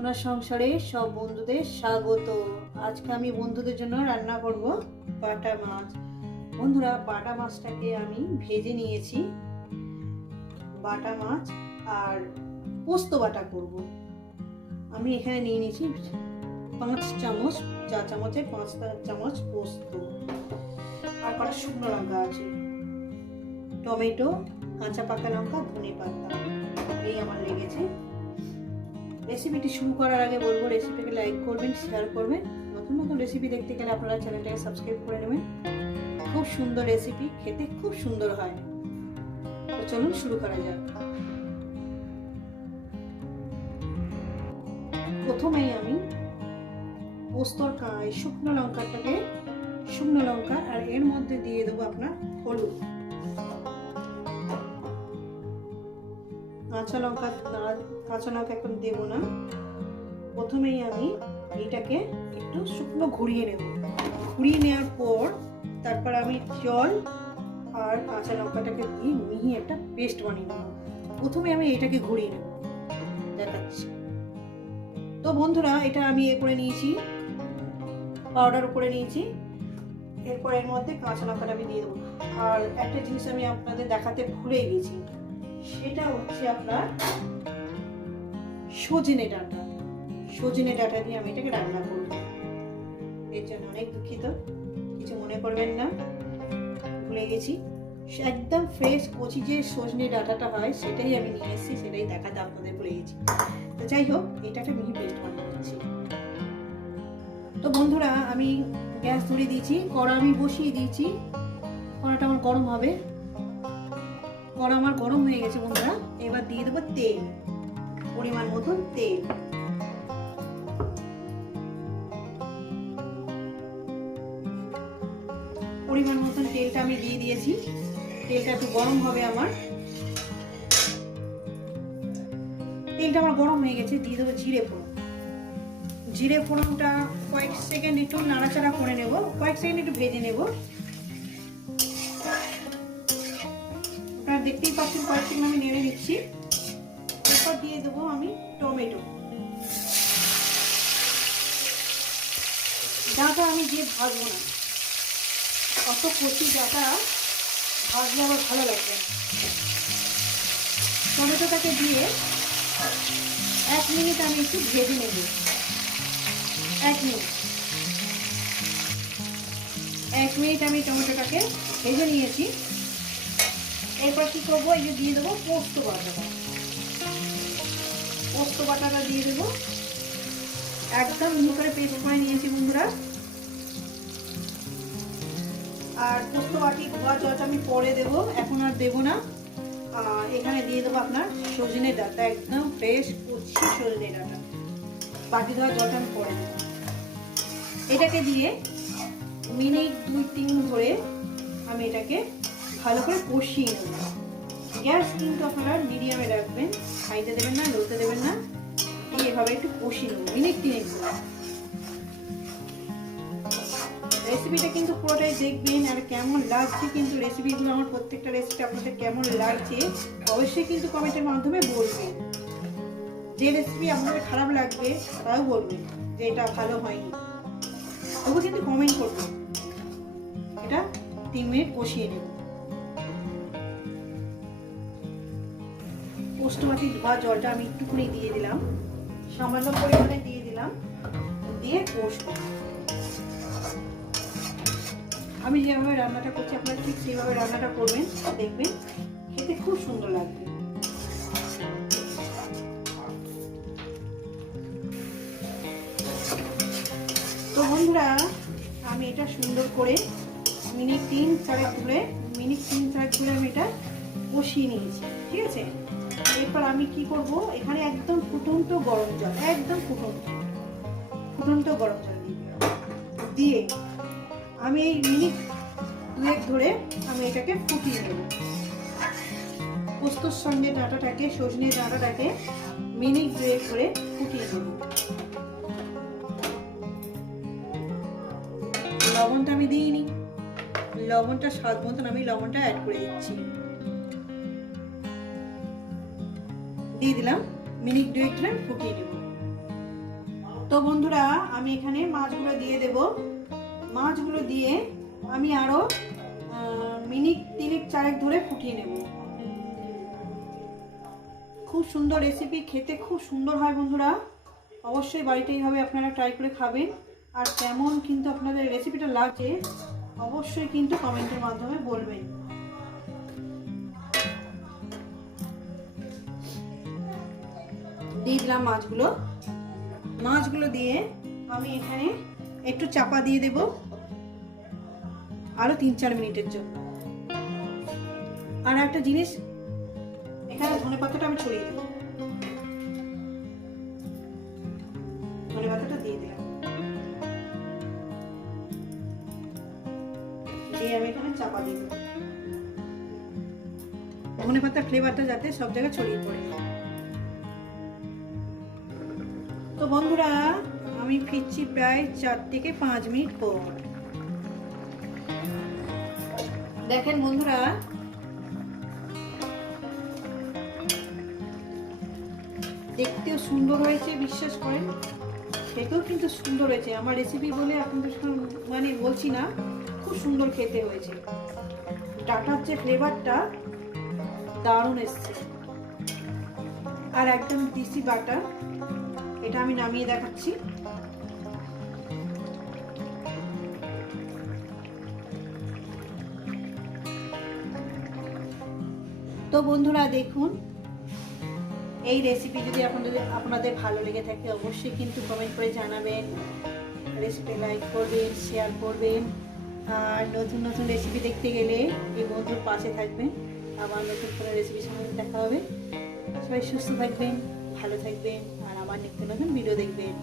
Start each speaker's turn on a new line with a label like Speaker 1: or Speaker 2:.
Speaker 1: সোনার সংসারে সব বন্ধুদের স্বাগত। আজকে আমি বন্ধুদের জন্য রান্না করব বাটা মাছ। বন্ধুরা, বাটা মাছটাকে আমি ভেজে নিয়েছি। বাটা মাছ আর পোস্ত বাটা করব। আমি এখানে নিয়ে নিয়েছি পাঁচ চামচ, চা চামচে পাঁচ চামচ পোস্ত। আর কটা শুকনো লঙ্কা আছে। টমেটো, কাঁচা পাকা লঙ্কা, ধনে পাতা। এই আমার লেগেছে। রেসিপিটি শুরু করার আগে বলব রেসিপিকে লাইক করবেন শেয়ার করবেন। নতুন নতুন রেসিপি দেখতে গেলে আপনারা চ্যানেলটাকে সাবস্ক্রাইব করে নেবেন। খুব সুন্দর রেসিপি খেতে খুব সুন্দর হয়। তো চলুন শুরু করা যাক। প্রথমেই আমি পোস্তর শুকনো লঙ্কাটাকে, শুকনো লঙ্কা, আর এর মধ্যে দিয়ে দেবো আপনার হলুদ। কাঁচা লঙ্কা কাঁচা লঙ্কা এখন দেবো না। প্রথমেই আমি এটাকে একটু শুকনো ঘুরিয়ে নেব। ঘুরিয়ে নেওয়ার পর তারপর আমি জল আর কাঁচা লঙ্কাটাকে দিয়ে মিহি একটা পেস্ট বানিয়ে নেব। প্রথমে আমি এটাকে ঘুরিয়ে নেব। দেখাচ্ছি। তো বন্ধুরা, এটা আমি এ করে নিয়েছি। পাউডার করে নিয়েছি। এরপর এর মধ্যে কাঁচা লঙ্কাটা আমি দিয়ে দেবো। আর একটা জিনিস আমি আপনাদের দেখাতে ভুলে গেছি। সেটা হচ্ছে আপনার সজনে ডাঁটা। সজনে ডাঁটা দিয়ে আমি এটাকে রান্না করব। এর জন্য অনেক দুঃখিত, কিছু মনে করবেন না, ভুলে গেছি। একদম ফ্রেশ কচি যে সজনে ডাঁটাটা হয়, সেটাই আমি নিয়ে এসেছি, সেটাই দেখাতে আপনাদের ভুলে গেছি। তো যাই হোক, এটাকে মিহি পেস্ট বানিয়ে নিচ্ছি। তো বন্ধুরা, আমি গ্যাস ধরে দিয়েছি, কড়া আমি বসিয়ে দিয়েছি। কড়াটা আমার গরম হবে। কড়া আমার গরম হয়ে গেছে বন্ধুরা। এবার দিয়ে দেবো তেল, পরিমাণ মতন তেল। পরিমাণ মতন তেলটা আমি দিয়ে দিয়েছি। তেলটা একটু গরম হবে আমার। তেলটা আমার গরম হয়ে গেছে, দিয়ে দেবো জিরে ফোড়ন। জিরে ফোড়নটা কয়েক সেকেন্ড একটু নাড়াচাড়া করে নেব, কয়েক সেকেন্ড একটু ভেজে নেব। পাচ্ছেন কয়েক সেকেন্ড আমি নেড়ে নিচ্ছি এরপর দিয়ে দেবো আমি টমেটো। ডাঁটা আমি দিয়ে ভাজবো না। অত কচি ডাঁটা ভাজলে আমার ভালো লাগবে টমেটোটাকে দিয়ে এক মিনিট আমি একটু ভেজে নেব। এক মিনিট। এক মিনিট আমি টমেটোটাকে ভেজে নিয়েছি। এরপর কি করব? এই যে দিয়ে দেবো পোস্ত বাটাটা। পোস্ত বাটাটা দিয়ে দেবো। একদম মিহি করে পেস্ট করে নিয়েছি বন্ধুরা। আর পোস্ত বাটি ধোয়া জলটা আমি পরে দেবো। এখন আর দেবো না। এখানে দিয়ে দেবো আপনার সজনে ডাটা। একদম ফ্রেশ কচি সজনে ডাটা। বাটি ধোয়া জলটা আমি পরে দেবো। এটাকে দিয়ে মিনিট দুই তিন ধরে আমি এটাকে ভালো করে কষিয়ে নেব। গ্যাস কিন্তু আপনারা মিডিয়ামে রাখবেন, হাইতে দেবেন না, লোতে দেবেন না। এভাবে একটু কষিয়ে নেব, মিনিট তিনেক রেসিপিটা কিন্তু পুরোটাই দেখবেন আর কেমন লাগছে কিন্তু রেসিপিগুলো, আমার প্রত্যেকটা রেসিপি আপনাদের কেমন লাগছে, অবশ্যই কিন্তু কমেন্টের মাধ্যমে বলবেন। যে রেসিপি আপনাদের খারাপ লাগবে তাও বলবেন যে এটা ভালো হয়নি। তবু কিন্তু কমেন্ট করবেন। এটা তিন মিনিট কষিয়ে নেব। পোস্তমাটি ধোয়া জলটা আমি একটুখানি দিয়ে দিলাম। সামান্য পরিমাণে দিয়ে দিলাম। দিয়ে কষবো আমি যেভাবে রান্নাটা করছি, আপনারা ঠিক সেইভাবে রান্নাটা করবেন, দেখবেন খেতে খুব সুন্দর লাগবে। তো বন্ধুরা, আমি এটা সুন্দর করে মিনিট তিন চারেক তুলে মিনিট তিন চারেক ধরে আমি এটা কষিয়ে নিয়েছি, ঠিক আছে? এরপর আমি কি করব? এখানে একদম ফুটন্ত গরম জল, একদম ফুটন্ত ফুটন্ত গরম জল দিয়ে দিয়ে আমি এই মিনিট দুয়েক ধরে আমি এটাকে ফুটিয়ে নেব। পোস্তর সঙ্গে ডাঁটাটাকে, সজনে ডাঁটাটাকে মিনিট দুয়েক ধরে ফুটিয়ে নেব। লবণটা আমি দিইনি লবণটা স্বাদ মতন আমি লবণটা অ্যাড করে দিচ্ছি। দিয়ে দিলাম, মিনিট দুয়েক ধরে ফুটিয়ে নেব। তো বন্ধুরা, আমি এখানে মাছগুলো দিয়ে দেব। মাছগুলো দিয়ে আমি আরও মিনিট তিনিক চারেক ধরে ফুটিয়ে নেব। খুব সুন্দর রেসিপি খেতে খুব সুন্দর হয় বন্ধুরা। অবশ্যই বাড়িতে এইভাবে আপনারা ট্রাই করে খাবেন। আর কেমন কিন্তু আপনাদের রেসিপিটা লাগছে, অবশ্যই কিন্তু কমেন্টের মাধ্যমে বলবেন। দিয়ে দিলাম মাছগুলো। মাছগুলো দিয়ে আমি এখানে একটু চাপা দিয়ে দেব। আরও তিন চার মিনিটের জন্য। আর একটা জিনিস, এখানে ধনে পাতাটা আমি ছড়িয়ে দেবো। ধনে পাতাটা দিয়ে দিলাম। দিয়ে আমি এখানে চাপা দিয়ে দেবো। ধনে পাতার ফ্লেভারটা যাতে সব জায়গায় ছড়িয়ে পড়ে। বন্ধুরা, আমি ফিরছি প্রায় চার থেকে পাঁচ মিনিট পর। দেখেন বন্ধুরা, দেখতেও সুন্দর হয়েছে, বিশ্বাস করেন। খেতেও কিন্তু সুন্দর হয়েছে। আমার রেসিপি বলে আপনাদের মানে বলছি না, খুব সুন্দর খেতে হয়েছে। ডাটার যে ফ্লেভারটা দারুণ এসছে। আর একদম দিসি বাটার। এটা আমি নামিয়ে দেখাচ্ছি। তো বন্ধুরা, দেখুন, এই রেসিপি যদি আপনাদের আপনাদের ভালো লেগে থাকে, অবশ্যই কিন্তু কমেন্ট করে জানাবেন রেসিপি লাইক করবেন শেয়ার করবেন, আর নতুন নতুন রেসিপি দেখতে গেলে এই বন্ধুর পাশে থাকবেন। আবার নতুন কোনো রেসিপির সঙ্গে দেখা হবে। সবাই সুস্থ থাকবেন, ভালো থাকবেন। আমার নিত্য নতুন ভিডিও দেখবেন